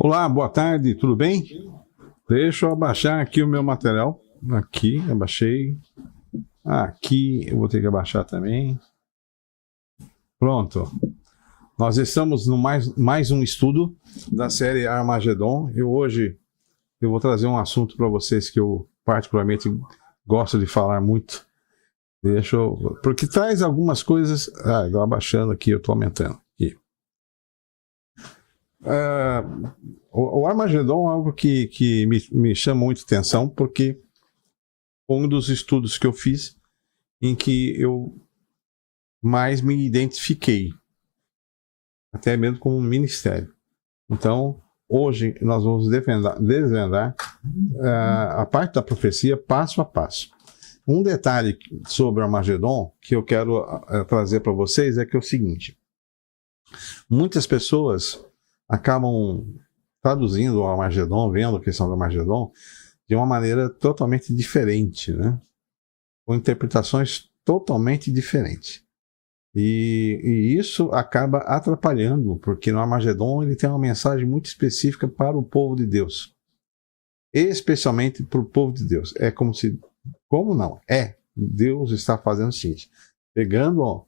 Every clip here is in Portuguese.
Olá, boa tarde, tudo bem? Deixa eu abaixar aqui o meu material. Aqui, abaixei. Aqui eu vou ter que abaixar também. Pronto. Nós estamos no mais um estudo da série Armagedon. E hoje eu vou trazer um assunto para vocês que eu particularmente gosto de falar muito. Porque traz algumas coisas. Estou abaixando aqui, eu estou aumentando. Aqui. O Armagedon é algo que me chama muito atenção, porque foi um dos estudos que eu fiz em que eu mais me identifiquei, até mesmo como um ministério. Então, hoje nós vamos desvendar a parte da profecia passo a passo. Um detalhe sobre o Armagedon que eu quero trazer para vocês é que é o seguinte: muitas pessoas acabam traduzindo o Armagedon, vendo a questão do Armagedon, de uma maneira totalmente diferente, né? Com interpretações totalmente diferentes. E isso acaba atrapalhando, porque no Armagedon ele tem uma mensagem muito específica para o povo de Deus. Especialmente para o povo de Deus. É como se... Como não? Deus está fazendo o seguinte: pegando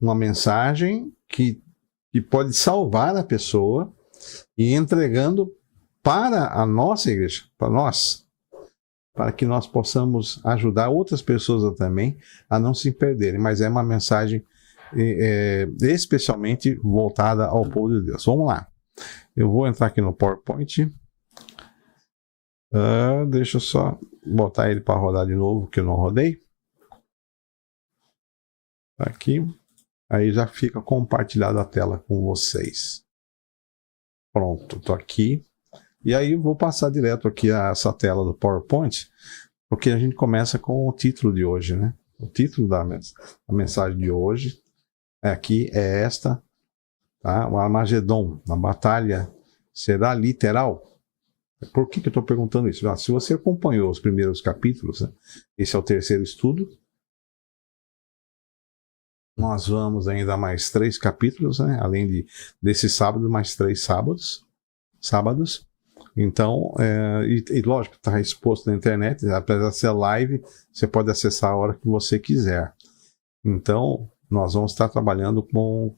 uma mensagem que pode salvar a pessoa e entregando para a nossa igreja, para nós, para que nós possamos ajudar outras pessoas também a não se perderem. Mas é uma mensagem especialmente voltada ao povo de Deus. Vamos lá. Eu vou entrar aqui no PowerPoint. Deixa eu só botar ele para rodar de novo, que eu não rodei. Aqui. Aí já fica compartilhada a tela com vocês. Pronto, estou aqui. E aí eu vou passar direto aqui a essa tela do PowerPoint, porque a gente começa com o título de hoje, né? O título da mensagem de hoje aqui é esta, tá? O Armagedon, a batalha será literal? Por que eu estou perguntando isso? Se você acompanhou os primeiros capítulos, né? Esse é o terceiro estudo. Nós vamos ainda mais 3 capítulos, né? Além desse sábado, mais 3 sábados. Então, lógico, está exposto na internet, apesar de ser live, você pode acessar a hora que você quiser. Então, nós vamos estar trabalhando com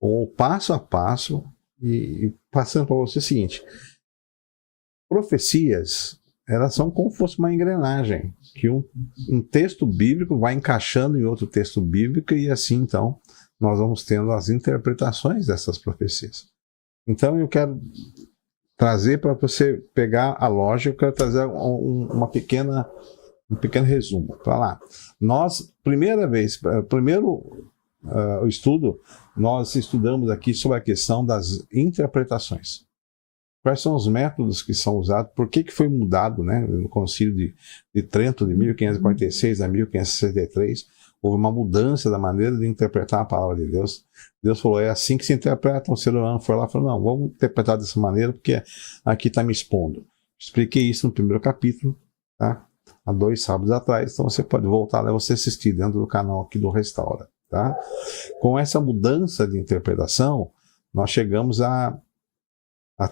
o passo a passo e passando para você o seguinte: profecias, elas são como se fosse uma engrenagem, que um texto bíblico vai encaixando em outro texto bíblico e assim, então, nós vamos tendo as interpretações dessas profecias. Então, eu quero trazer para você pegar a lógica, eu quero trazer um pequeno resumo. Para lá. Nós, primeiro estudo, nós estudamos aqui sobre a questão das interpretações. Quais são os métodos que são usados? Por que foi mudado, né? No Concílio de Trento, de 1546 a 1563, houve uma mudança da maneira de interpretar a palavra de Deus. Deus falou, é assim que se interpreta. O ser humano foi lá e falou, não, vamos interpretar dessa maneira, porque aqui está me expondo. Expliquei isso no primeiro capítulo, tá? Há 2 sábados atrás, então você pode voltar lá e você assistir dentro do canal aqui do Restaura, tá? Com essa mudança de interpretação, nós chegamos a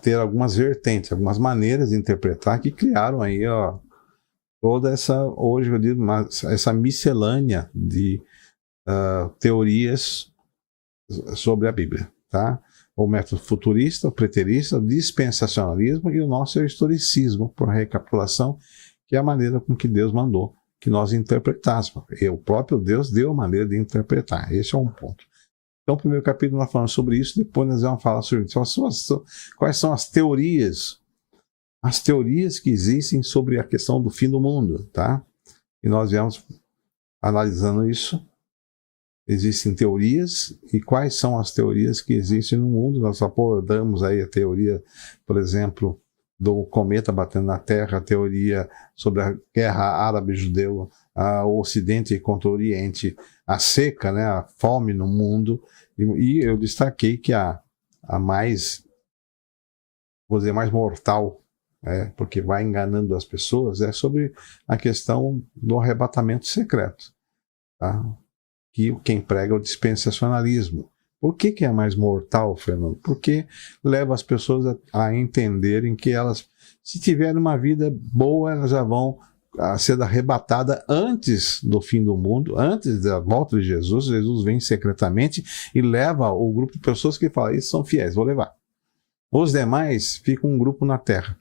ter algumas vertentes, algumas maneiras de interpretar que criaram aí, toda essa, hoje eu digo, essa miscelânea de teorias sobre a Bíblia, tá? O método futurista, o preterista, o dispensacionalismo e o nosso é o historicismo, por recapitulação, que é a maneira com que Deus mandou que nós interpretássemos. E o próprio Deus deu a maneira de interpretar. Esse é um ponto. Então, o primeiro capítulo nós falamos sobre isso, depois nós vamos falar sobre isso. Quais são as teorias que existem sobre a questão do fim do mundo, tá? E nós viemos analisando isso. Existem teorias, e quais são as teorias que existem no mundo? Nós abordamos aí a teoria, por exemplo, do cometa batendo na Terra, a teoria sobre a guerra árabe-judeu, o Ocidente contra o Oriente, a seca, né, a fome no mundo, e eu destaquei que a mais, vou dizer, mais mortal, porque vai enganando as pessoas, é sobre a questão do arrebatamento secreto, tá? Que quem prega é o dispensacionalismo, Por que é mais mortal, Fernando? Porque leva as pessoas a entenderem que elas, se tiverem uma vida boa, elas já vão ser arrebatadas antes do fim do mundo, antes da volta de Jesus. Jesus vem secretamente e leva o grupo de pessoas que falam, eles são fiéis, vou levar. Os demais ficam um grupo na terra.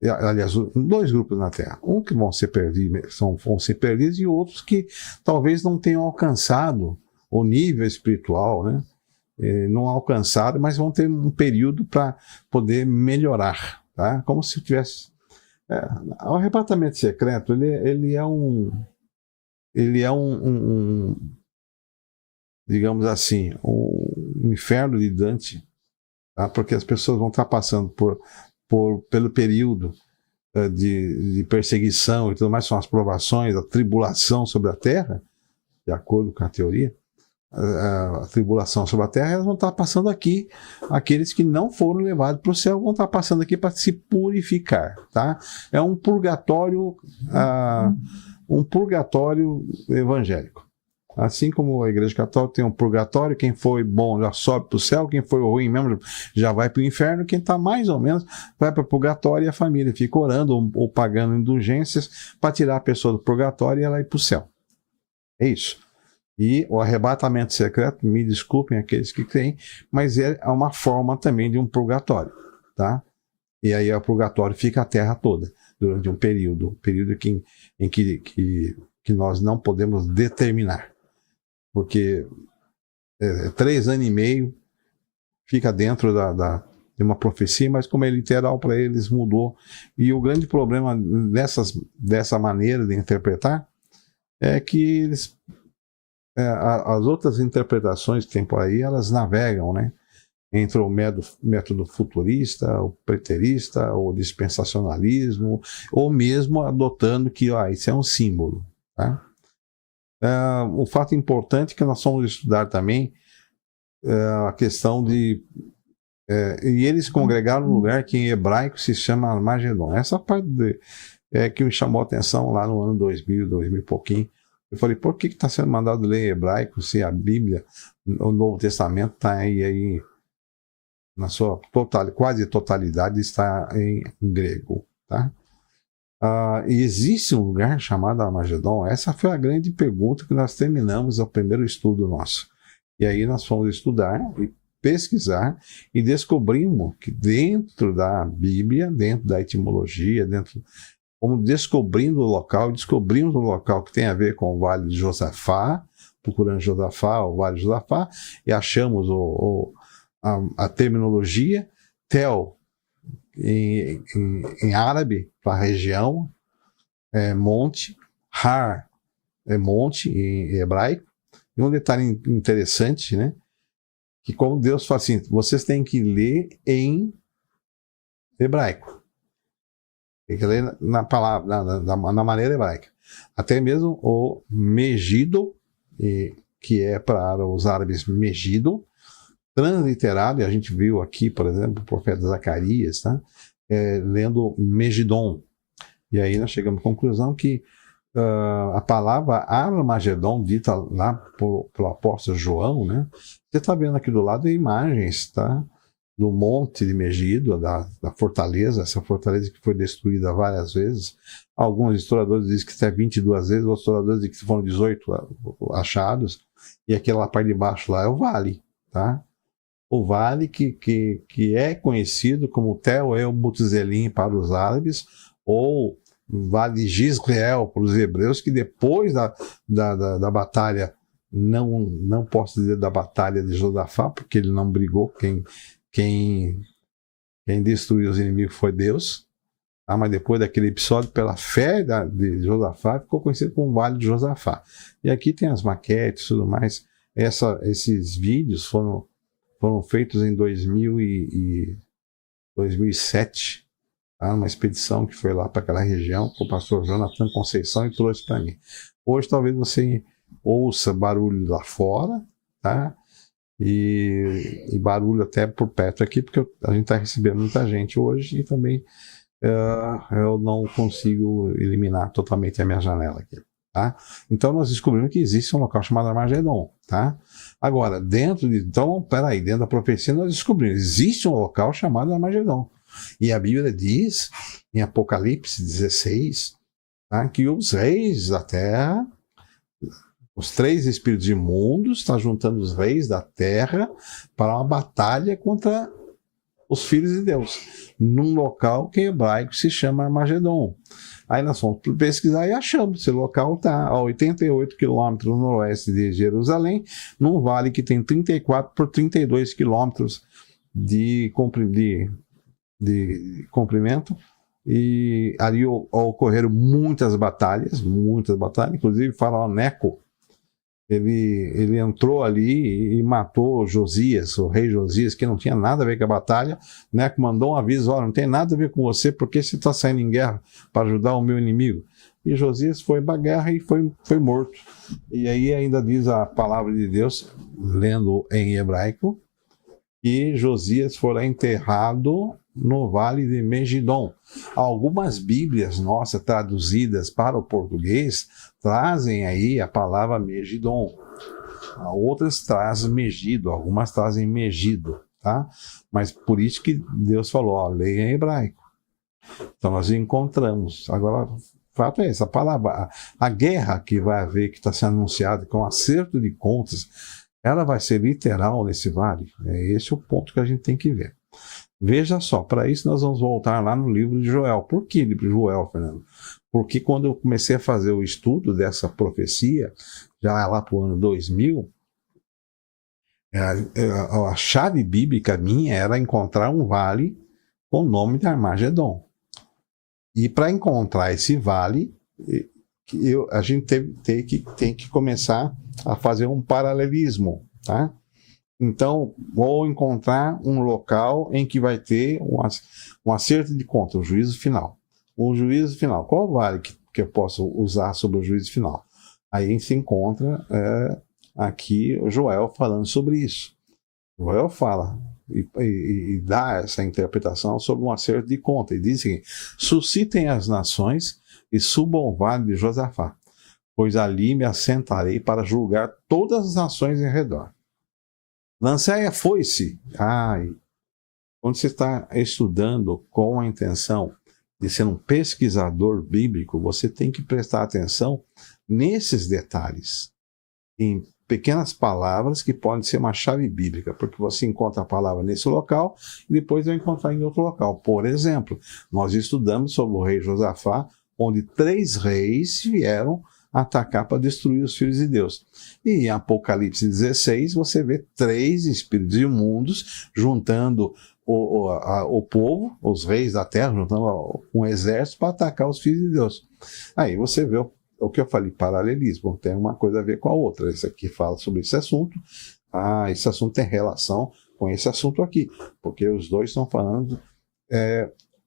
Aliás, 2 grupos na Terra. Um que vão ser perdidos e outros que talvez não tenham alcançado o nível espiritual, né? Não alcançaram, mas vão ter um período para poder melhorar, tá? Como se tivesse... o arrebatamento secreto, ele é um, digamos assim, um inferno de Dante, tá? Porque as pessoas vão estar passando pelo período de perseguição e tudo mais, são as provações, a tribulação sobre a terra, de acordo com a teoria, a tribulação sobre a terra, elas vão estar passando aqui. Aqueles que não foram levados para o céu vão estar passando aqui para se purificar, tá? É um purgatório evangélico. Assim como a Igreja Católica tem um purgatório, quem foi bom já sobe para o céu, quem foi ruim mesmo já vai para o inferno, quem está mais ou menos vai para o purgatório e a família fica orando ou pagando indulgências para tirar a pessoa do purgatório e ela ir para o céu. É isso. E o arrebatamento secreto, me desculpem aqueles que creem, mas é uma forma também de um purgatório, tá? E aí o purgatório fica a terra toda durante um período em que nós não podemos determinar. Porque 3 anos e meio fica dentro de uma profecia, mas como é literal para eles, mudou. E o grande problema dessa maneira de interpretar é que as outras interpretações que tem por aí, elas navegam, né? Entre o método futurista, o preterista, o dispensacionalismo, ou mesmo adotando que isso é um símbolo, tá? O fato importante que nós vamos estudar também a questão de... e eles congregaram num lugar que em hebraico se chama Armagedon. Essa parte que me chamou a atenção lá no ano 2000 e pouquinho. Eu falei, por que está sendo mandado ler em hebraico se a Bíblia, o Novo Testamento, está aí na sua quase totalidade está em grego, tá? E existe um lugar chamado Armagedon? Essa foi a grande pergunta que nós terminamos o primeiro estudo nosso. E aí nós fomos estudar e pesquisar e descobrimos que dentro da Bíblia, dentro da etimologia, fomos descobrimos o local que tem a ver com o Vale de Josafá, procurando Josafá, o Vale de Josafá, e achamos a terminologia, Tel, em árabe, para a região, monte, Har, monte em hebraico. E um detalhe interessante, né? Que como Deus fala assim, vocês têm que ler em hebraico. Tem que ler na palavra, na maneira hebraica. Até mesmo o Megido, que é para os árabes Megido, transliterado, e a gente viu aqui, por exemplo, o profeta Zacarias, tá? Lendo Megidon. E aí nós chegamos à conclusão que a palavra Armagedon, dita lá pelo apóstolo João, né? Você está vendo aqui do lado imagens, tá? Do monte de Megido, da fortaleza, essa fortaleza que foi destruída várias vezes. Alguns historiadores dizem que até 22 vezes, outros historiadores dizem que foram 18 achados, e aquela parte de baixo lá é o vale, tá? O vale que é conhecido como Tel El Butzelim para os árabes, ou Vale de Jezreel para os hebreus, que depois da batalha, não posso dizer da batalha de Josafá, porque ele não brigou, quem destruiu os inimigos foi Deus, tá? Mas depois daquele episódio, pela fé de Josafá, ficou conhecido como Vale de Josafá. E aqui tem as maquetes e tudo mais. Esses vídeos foram feitos em 2007, tá? Uma expedição que foi lá para aquela região com o pastor Jonathan Conceição e trouxe para mim. Hoje talvez você ouça barulho lá fora, tá? E barulho até por perto aqui, porque a gente está recebendo muita gente hoje e também eu não consigo eliminar totalmente a minha janela aqui, Tá? Então nós descobrimos que existe um local chamado Armagedon. Tá? Agora, então, peraí, dentro da profecia nós descobrimos, existe um local chamado Armagedon. E a Bíblia diz, em Apocalipse 16, tá, que os reis da terra, os 3 espíritos imundos, estão juntando os reis da terra para uma batalha contra os filhos de Deus, num local que em hebraico se chama Armagedon. Aí nós fomos pesquisar e achamos, esse local está a 88 quilômetros no noroeste de Jerusalém, num vale que tem 34 por 32 quilômetros de comprimento, e ali ocorreram muitas batalhas, inclusive o faraó Neco, ele entrou ali e matou Josias, o rei Josias, que não tinha nada a ver com a batalha. Neco mandou um aviso: olha, não tem nada a ver com você, porque você está saindo em guerra para ajudar o meu inimigo. E Josias foi para a guerra e foi morto. E aí ainda diz a palavra de Deus, lendo em hebraico, que Josias foi enterrado no vale de Megiddo. Algumas bíblias nossas traduzidas para o português trazem aí a palavra Megiddo. Outras trazem Megido, algumas trazem Megido, tá? Mas por isso que Deus falou, ó, leia em hebraico. Então nós encontramos. Agora, o fato é esse, a palavra, a guerra que vai haver, que está sendo anunciada com acerto de contas, ela vai ser literal nesse vale. É esse o ponto que a gente tem que ver. Veja só, para isso nós vamos voltar lá no livro de Joel. Por que livro de Joel, Fernando? Porque quando eu comecei a fazer o estudo dessa profecia, já lá para o ano 2000, a chave bíblica minha era encontrar um vale com o nome de Armagedon. E para encontrar esse vale, a gente tem que começar a fazer um paralelismo, tá? Então, vou encontrar um local em que vai ter um acerto de conta, o juízo final. O juízo final, qual vale que eu posso usar sobre o juízo final? Aí se encontra aqui o Joel falando sobre isso. Joel fala e dá essa interpretação sobre um acerto de conta. E diz assim: suscitem as nações e subam ao vale de Josafá, pois ali me assentarei para julgar todas as nações em redor. Lancei a foice. Quando você está estudando com a intenção de ser um pesquisador bíblico, você tem que prestar atenção nesses detalhes, em pequenas palavras que podem ser uma chave bíblica, porque você encontra a palavra nesse local e depois vai encontrar em outro local. Por exemplo, nós estudamos sobre o rei Josafá, onde 3 reis vieram atacar para destruir os filhos de Deus. E em Apocalipse 16, você vê 3 espíritos imundos juntando o povo, os reis da terra, juntando um exército para atacar os filhos de Deus. Aí você vê o que eu falei, paralelismo, tem uma coisa a ver com a outra. Esse aqui fala sobre esse assunto, esse assunto tem relação com esse assunto aqui, porque os dois estão falando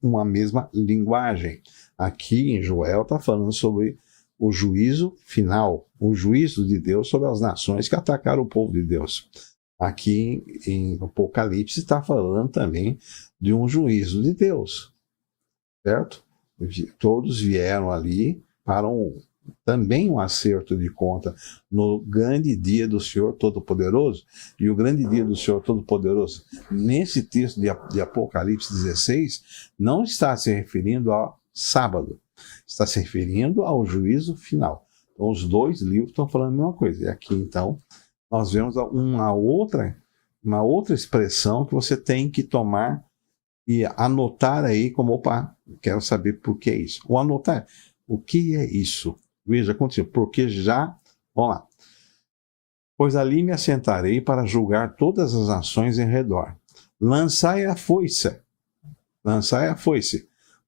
uma mesma linguagem. Aqui em Joel está falando sobre o juízo final, o juízo de Deus sobre as nações que atacaram o povo de Deus. Aqui em Apocalipse está falando também de um juízo de Deus, certo? Todos vieram ali para também um acerto de conta no grande dia do Senhor Todo-Poderoso. E o grande dia do Senhor Todo-Poderoso, nesse texto de Apocalipse 16, não está se referindo ao sábado, está se referindo ao juízo final. Então, os 2 livros estão falando a mesma coisa. E aqui, então, nós vemos uma outra expressão que você tem que tomar e anotar aí como, opa, quero saber por que é isso. Ou anotar, o que é isso? Veja, aconteceu, porque já, vamos lá. Pois ali me assentarei para julgar todas as nações em redor. Lançai a foice,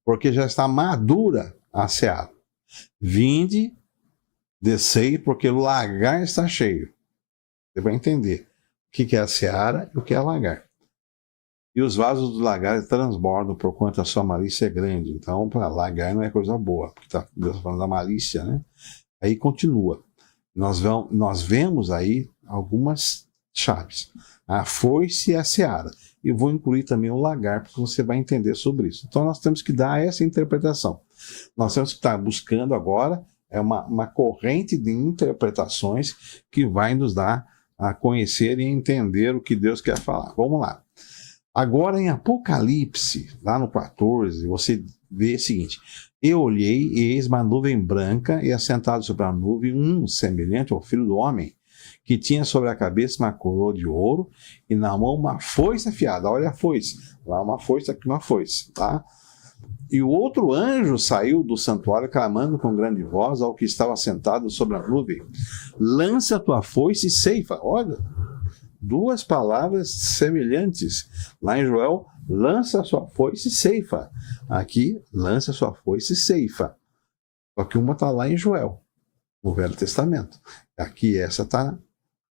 porque já está madura a seara. Vinde, descei, porque o lagar está cheio. Você vai entender o que é a seara e o que é lagar. E os vasos do lagar transbordam, porquanto a sua malícia é grande. Então, para lagar não é coisa boa, porque Deus está falando da malícia, né? Aí continua. Nós vemos aí algumas chaves. A foice e a seara. E eu vou incluir também o lagar, porque você vai entender sobre isso. Então, nós temos que dar essa interpretação. Nós temos que estar buscando agora É uma corrente de interpretações que vai nos dar a conhecer e entender o que Deus quer falar. Vamos lá. Agora em Apocalipse, lá no 14, você vê o seguinte: eu olhei e eis uma nuvem branca, e assentado sobre a nuvem um semelhante ao filho do homem, que tinha sobre a cabeça uma coroa de ouro e na mão uma foice afiada. Olha a foice, lá uma foice, aqui uma foice, tá? E o outro anjo saiu do santuário clamando com grande voz ao que estava sentado sobre a nuvem: lança a tua foice e ceifa. Olha, duas palavras semelhantes. Lá em Joel, lança a sua foice e ceifa. Aqui, lança a sua foice e ceifa. Só que uma está lá em Joel, no Velho Testamento. Aqui essa está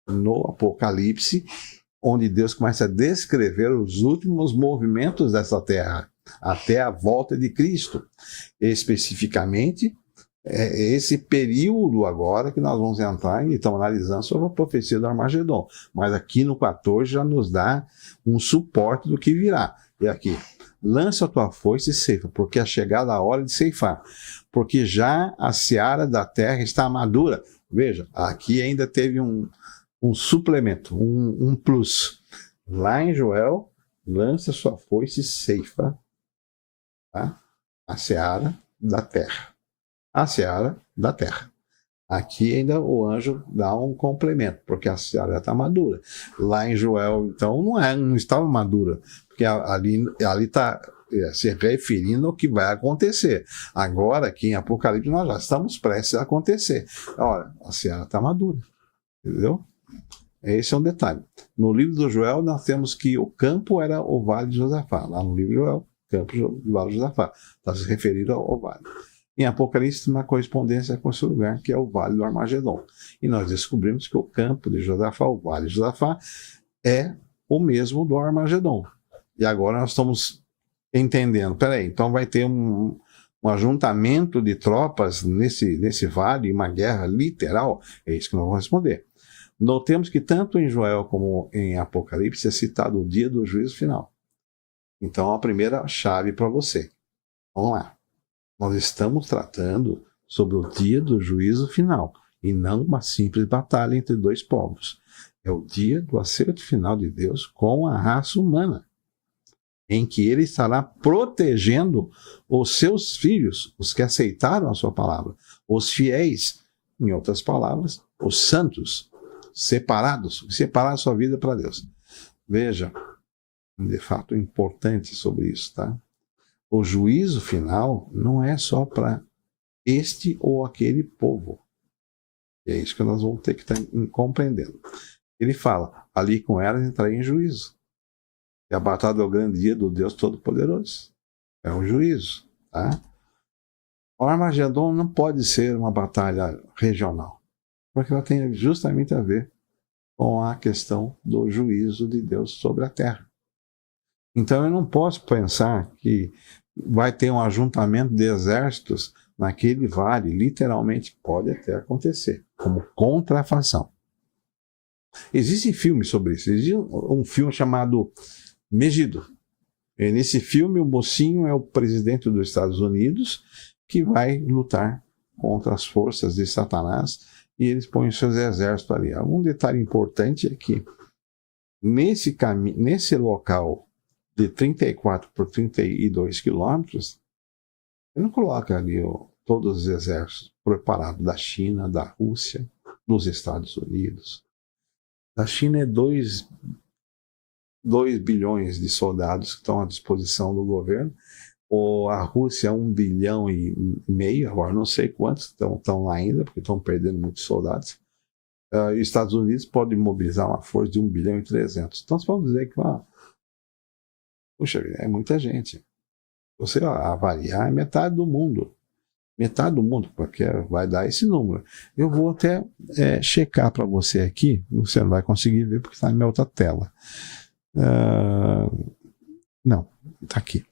no Apocalipse, onde Deus começa a descrever os últimos movimentos dessa terra, até a volta de Cristo. Especificamente, esse período agora que nós vamos entrar e estamos analisando sobre a profecia do Armagedon. Mas aqui no 14 já nos dá um suporte do que virá. E aqui, lança a tua foice e ceifa, porque é chegada a hora de ceifar. Porque já a seara da terra está madura. Veja, aqui ainda teve um suplemento, um plus. Lá em Joel, lança a sua foice e ceifa, tá? A seara da terra. A seara da terra. Aqui ainda o anjo dá um complemento, porque a seara está madura. Lá em Joel, então, não estava madura, porque ali está se referindo ao que vai acontecer. Agora, aqui em Apocalipse, nós já estamos prestes a acontecer. Olha, a seara está madura, entendeu? Esse é um detalhe. No livro do Joel, nós temos que o campo era o Vale de Josafá. Lá no livro de Joel, campo do Vale de Josafá. Está se referindo ao vale. Em Apocalipse, uma correspondência com esse lugar, que é o Vale do Armagedon. E nós descobrimos que o campo de Josafá, o Vale de Josafá, é o mesmo do Armagedon. E agora nós estamos entendendo. Peraí, então vai ter um ajuntamento de tropas nesse vale, uma guerra literal? É isso que nós vamos responder. Notemos que tanto em Joel como em Apocalipse é citado o dia do juízo final. Então, a primeira chave para você. Vamos lá. Nós estamos tratando sobre o dia do juízo final e não uma simples batalha entre dois povos. É o dia do acerto final de Deus com a raça humana, em que ele estará protegendo os seus filhos, os que aceitaram a sua palavra, os fiéis, em outras palavras, os santos, separados, separar a sua vida para Deus. Veja, de fato, importante sobre isso, tá? O juízo final não é só para este ou aquele povo. E é isso que nós vamos ter que estar compreendendo. Ele fala, ali com elas entrarei em juízo. E a batalha é o grande dia do Deus Todo-Poderoso. É um juízo, tá? O Armagedon não pode ser uma batalha regional, porque ela tem justamente a ver com a questão do juízo de Deus sobre a terra. Então eu não posso pensar que vai ter um ajuntamento de exércitos naquele vale, literalmente pode até acontecer, como contrafação. Existem filmes sobre isso. Existe um filme chamado Megido. E nesse filme, o mocinho é o presidente dos Estados Unidos que vai lutar contra as forças de Satanás e eles põem seus exércitos ali. Um detalhe importante é que nesse local de 34 por 32 quilômetros, ele não coloca ali todos os exércitos preparados da China, da Rússia, dos Estados Unidos. Da China é 2 bilhões de soldados que estão à disposição do governo, ou a Rússia 1,5 bilhão, agora não sei quantos estão lá ainda, porque estão perdendo muitos soldados. E os Estados Unidos podem mobilizar uma força de 1,3 bilhão. Então, vamos dizer que puxa, é muita gente. Você avaliar, é metade do mundo. Metade do mundo, porque vai dar esse número. Eu vou até checar para você aqui, você não vai conseguir ver porque está na minha outra tela. Não, está aqui.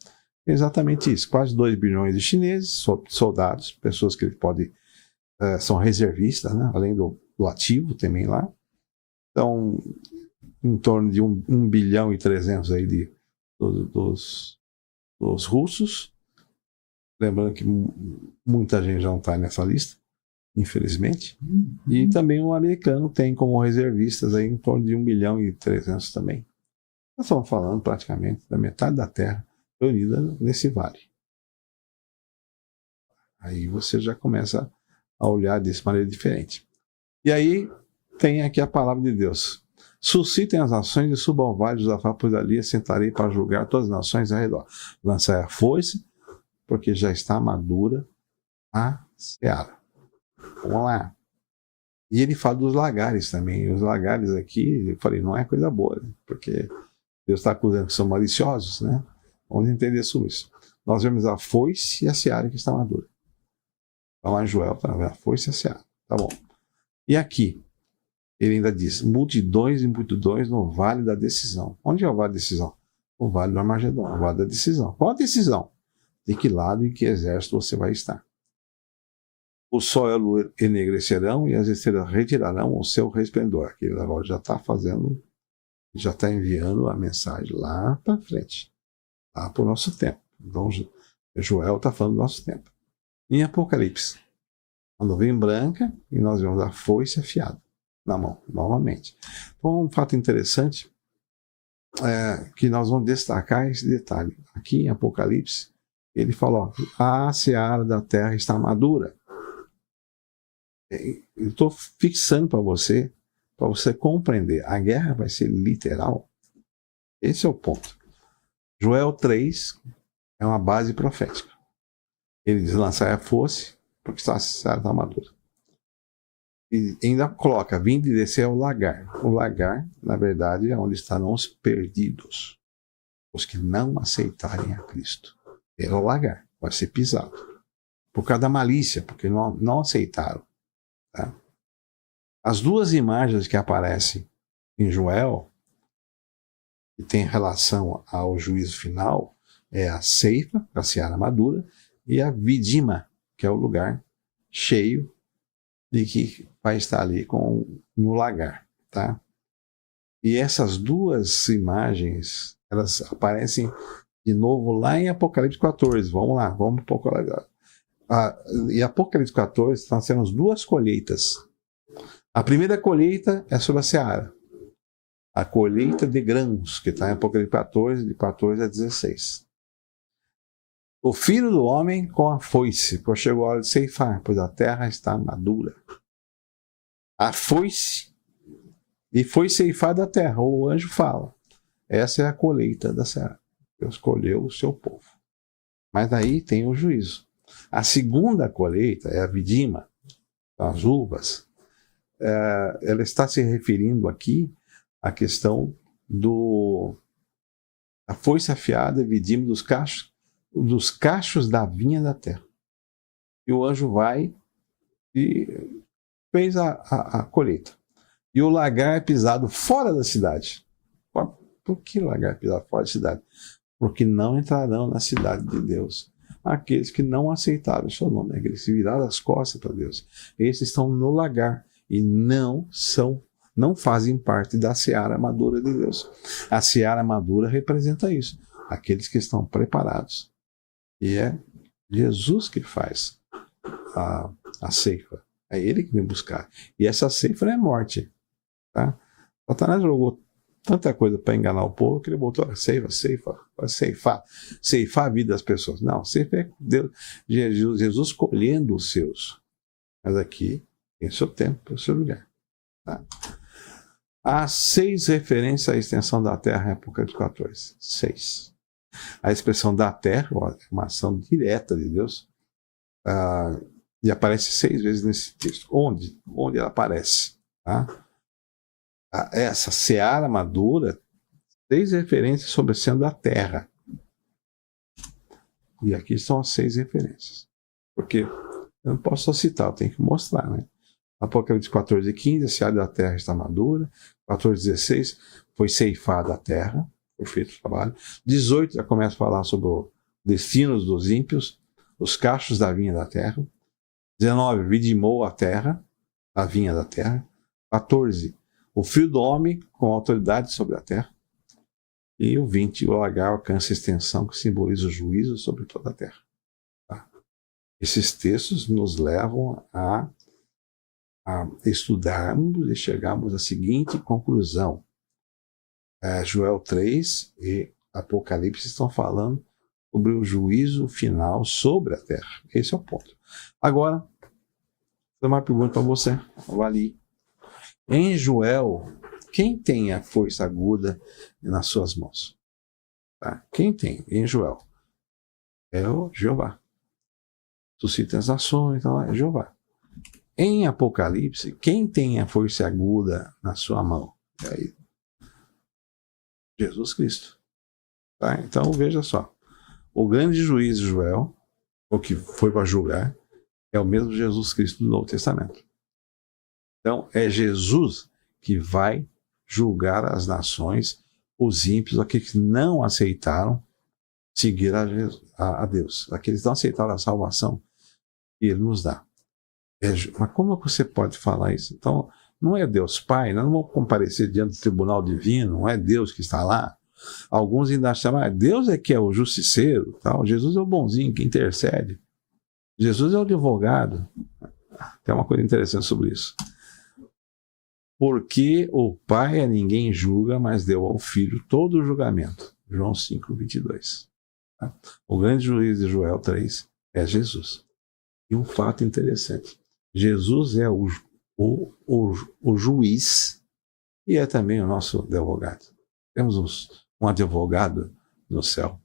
É exatamente isso. Quase 2 bilhões de chineses, soldados, pessoas que podem, são reservistas, né? Além do ativo também lá. Então, em torno de 1,3 bilhão aí dos russos. Lembrando que muita gente já não está nessa lista. infelizmente. E também o americano tem como reservistas aí em torno de 1.300.000 também. Nós estamos falando praticamente da metade da Terra reunida nesse vale. Aí você já começa a olhar dessa maneira diferente. E aí tem aqui a palavra de Deus. Suscitem as nações e subam ao vale de Josafá, pois ali assentarei para julgar todas as nações ao redor. Lançai a foice, porque já está madura a seara. Vamos lá. E ele fala dos lagares também. Os lagares aqui, eu falei, não é coisa boa, né? Porque Deus está acusando que são maliciosos, né? Vamos entender sobre isso. Nós vemos a foice e a seara que está madura. Então lá em Joel, tá vendo? A foice e a seara. Tá bom. E aqui, ele ainda diz, multidões e multidões no vale da decisão. Onde é o vale da decisão? O vale do Armagedon, o vale da decisão. Qual a decisão? De que lado e que exército você vai estar. O sol e a lua enegrecerão e as estrelas retirarão o seu resplendor. Ele agora já está fazendo, já está enviando a mensagem lá para frente, lá para o nosso tempo. Então, Joel está falando do nosso tempo. Em Apocalipse, a nuvem branca e nós vemos a foice afiada na mão, novamente. Então, um fato interessante é que nós vamos destacar esse detalhe. Aqui em Apocalipse, ele falou, a seara da terra está madura. Eu estou fixando para você compreender. A guerra vai ser literal. Esse é o ponto. Joel 3 é uma base profética. Ele diz, lançai a foice, porque a seara está madura. E ainda coloca, vindo e descer ao lagar. O lagar, na verdade, é onde estarão os perdidos. Os que não aceitarem a Cristo. É o lagar, vai ser pisado. Por causa da malícia, porque não aceitaram. Tá? As duas imagens que aparecem em Joel, que tem relação ao juízo final, é a ceifa, a seara madura, e a vidima, que é o lugar cheio de que vai estar ali no lagar. Tá? E essas duas imagens, elas aparecem de novo lá em Apocalipse 14. Vamos lá, vamos um pouco lá. E Apocalipse 14, nós temos duas colheitas. A primeira colheita é sobre a seara. A colheita de grãos, que está em Apocalipse 14, de 14 a 16. O filho do homem com a foice, pois chegou a hora de ceifar, pois a terra está madura. A foice, e foi ceifada a terra, o anjo fala. Essa é a colheita da seara. Deus escolheu o seu povo. Mas daí tem o juízo. A segunda colheita é a vidima, as uvas. Ela está se referindo aqui à questão da foice afiada e vidima dos cachos da vinha da terra. E o anjo vai e fez a colheita. E o lagar é pisado fora da cidade. Por que lagar é pisado fora da cidade? Porque não entrarão na cidade de Deus aqueles que não aceitaram o seu nome, aqueles que viraram as costas para Deus. Esses estão no lagar e não fazem parte da seara madura de Deus. A seara madura representa isso, aqueles que estão preparados. E é Jesus que faz a ceifa. É ele que vem buscar. E essa ceifa é morte. Tá? Satanás jogou tanta coisa para enganar o povo que ele botou a ceifar a vida das pessoas. Não, ceifa é Deus, Jesus colhendo os seus. Mas aqui tem o seu tempo, o seu lugar. Tá? Há 6 referências à extensão da terra em Apocalipse 14. 6. A expressão da terra, é uma ação direta de Deus, e aparece 6 vezes nesse texto. Onde ela aparece? Tá? Essa seara madura, 6 referências sobre sendo a terra. E aqui são as 6 referências. Porque eu não posso só citar, eu tenho que mostrar, né? Apocalipse 14:15, a seara da terra está madura. 14:16, foi ceifada a terra, foi feito o trabalho. 18, já começa a falar sobre os destinos dos ímpios, os cachos da vinha da terra. 19, vidimou a terra, a vinha da terra. 14, o filho do homem com autoridade sobre a terra. E o 20, o lagar alcança a extensão que simboliza o juízo sobre toda a terra. Tá? Esses textos nos levam a a estudarmos e chegarmos à seguinte conclusão. Joel 3 e Apocalipse estão falando sobre o juízo final sobre a terra. Esse é o ponto. Agora, vou fazer uma pergunta para você. Avalie. Em Joel, quem tem a força aguda nas suas mãos? Tá? Quem tem em Joel? É o Jeová. Suscita as nações, então é Jeová. Em Apocalipse, quem tem a força aguda na sua mão? É aí. Jesus Cristo. Tá? Então veja só. O grande juiz de Joel, o que foi para julgar, é o mesmo Jesus Cristo do Novo Testamento. Então é Jesus que vai julgar as nações, os ímpios, aqueles que não aceitaram seguir a Deus, aqueles que não aceitaram a salvação que Ele nos dá. Mas como você pode falar isso? Então, não é Deus Pai, nós não vamos comparecer diante do tribunal divino, não é Deus que está lá. Alguns ainda chamam, Deus é que é o justiceiro, tal. Jesus é o bonzinho que intercede. Jesus é o advogado. Tem uma coisa interessante sobre isso. Porque o Pai a ninguém julga, mas deu ao Filho todo o julgamento. João 5:22. Tá? O grande juiz de Joel 3 é Jesus. E um fato interessante. Jesus é o juiz e é também o nosso advogado. Temos um advogado no céu.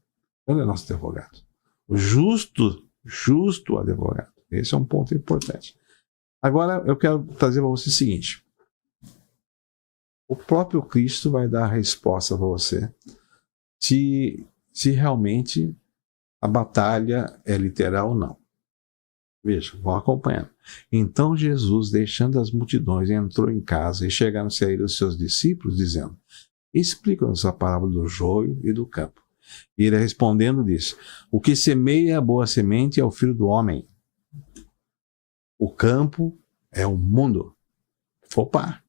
Ele é nosso advogado. O justo advogado. Esse é um ponto importante. Agora, eu quero trazer para você o seguinte. O próprio Cristo vai dar a resposta para você se realmente a batalha é literal ou não. Veja, vão acompanhando. Então Jesus, deixando as multidões, entrou em casa e chegaram-se a ele os seus discípulos, dizendo, explica-nos a parábola do joio e do campo. E ele respondendo disse, o que semeia a boa semente é o Filho do Homem. O campo é o mundo. Opa!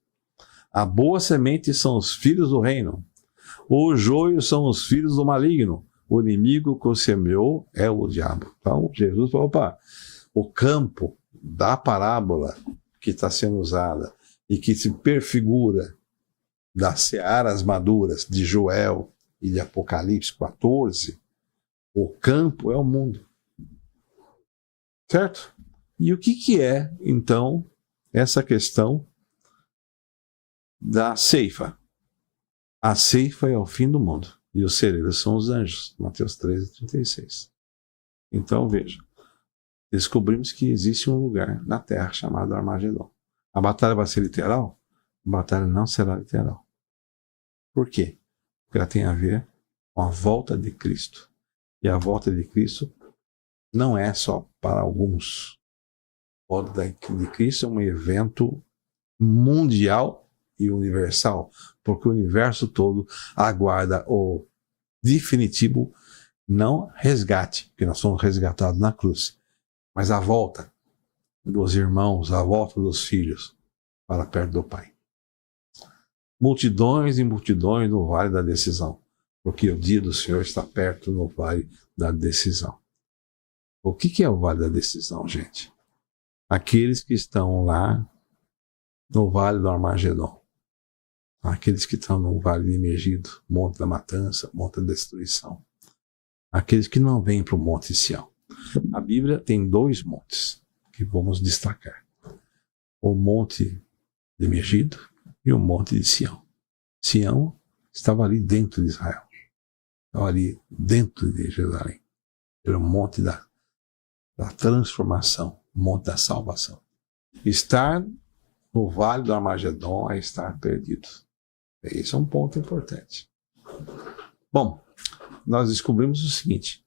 A boa semente são os filhos do reino. O joio são os filhos do maligno. O inimigo que o semeou é o diabo. Então Jesus falou, opa, o campo da parábola que está sendo usada e que se perfigura das searas maduras de Joel e de Apocalipse 14, o campo é o mundo. Certo? E o que é, então, essa questão da ceifa? A ceifa é o fim do mundo. E os celeiros são os anjos. Mateus 13:36. Então, veja. Descobrimos que existe um lugar na Terra chamado Armagedon. A batalha vai ser literal? A batalha não será literal. Por quê? Porque ela tem a ver com a volta de Cristo. E a volta de Cristo não é só para alguns. A volta de Cristo é um evento mundial e universal, porque o universo todo aguarda o definitivo, não resgate, porque nós somos resgatados na cruz, mas a volta dos irmãos, a volta dos filhos para perto do Pai. Multidões e multidões no vale da decisão, porque o dia do Senhor está perto no vale da decisão. O que é o vale da decisão, gente? Aqueles que estão lá no vale do Armagedon, aqueles que estão no vale de Megido, monte da matança, monte da destruição, aqueles que não vêm para o monte Sião. A Bíblia tem 2 montes que vamos destacar: o monte de Megido e o monte de Sião. Sião estava ali dentro de Israel, estava ali dentro de Jerusalém. Era o monte da transformação, o monte da salvação. Estar no vale do Armagedon é estar perdido. Esse é um ponto importante. Bom, nós descobrimos o seguinte: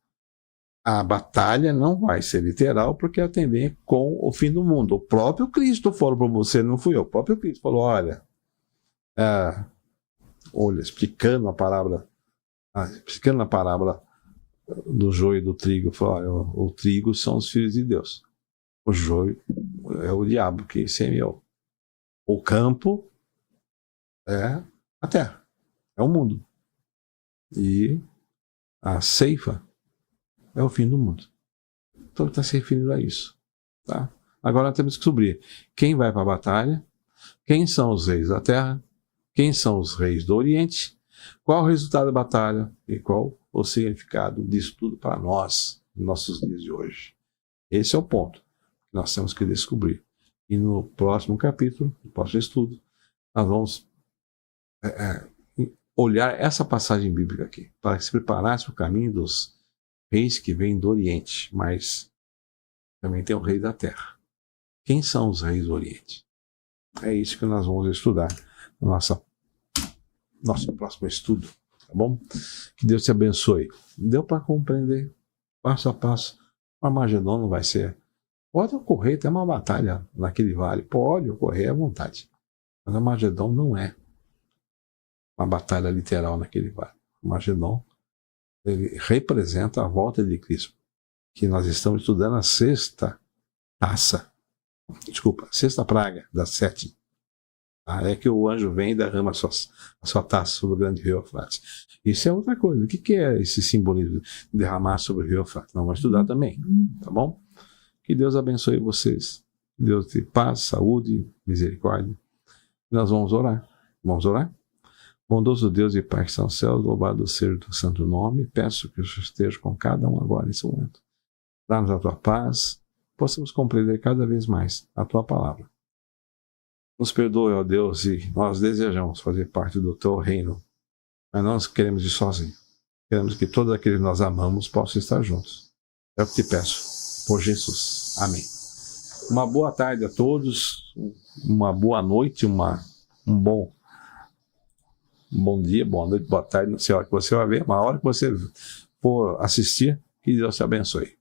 a batalha não vai ser literal, porque ela tem a ver com o fim do mundo. O próprio Cristo falou para você, não fui eu. O próprio Cristo falou, olha, explicando a parábola do joio e do trigo, falou, olha, o trigo são os filhos de Deus. O joio é o diabo que semeou. O campo é a terra, é o mundo. E a ceifa é o fim do mundo. Então está se referindo a isso. Tá? Agora nós temos que descobrir quem vai para a batalha, quem são os reis da terra, quem são os reis do Oriente, qual o resultado da batalha e qual o significado disso tudo para nós, nos nossos dias de hoje. Esse é o ponto que nós temos que descobrir. E no próximo capítulo, no próximo estudo, nós vamos olhar essa passagem bíblica aqui, para que se preparasse para o caminho dos reis que vêm do Oriente, mas também tem o rei da terra. Quem são os reis do Oriente? É isso que nós vamos estudar no nosso próximo estudo, tá bom? Que Deus te abençoe. Deu para compreender passo a passo? O Armagedon não vai ser. Pode ocorrer até uma batalha naquele vale, pode ocorrer à vontade. Mas o Armagedon não é uma batalha literal naquele vale. O Armagedon, ele representa a volta de Cristo, que nós estamos estudando a sexta praga das 7. É que o anjo vem e derrama a sua taça sobre o grande rio Eufrates. Isso é outra coisa. O que é esse simbolismo de derramar sobre o rio Eufrates? Nós vamos estudar também, tá bom? Que Deus abençoe vocês. Deus te paz, saúde, misericórdia. Nós vamos orar. Vamos orar? Bondoso Deus e Pai que está no céu, louvado seja o teu santo nome. Peço que o Senhor esteja com cada um agora nesse momento. Dá-nos a tua paz, possamos compreender cada vez mais a tua palavra. Nos perdoe, ó Deus, e nós desejamos fazer parte do teu reino, mas nós queremos ir sozinhos. Queremos que todos aqueles que nós amamos possam estar juntos. É o que te peço, por Jesus. Amém. Uma boa tarde a todos, uma boa noite, um bom dia, boa noite, boa tarde, não sei a hora que você vai ver, uma hora que você for assistir, que Deus te abençoe.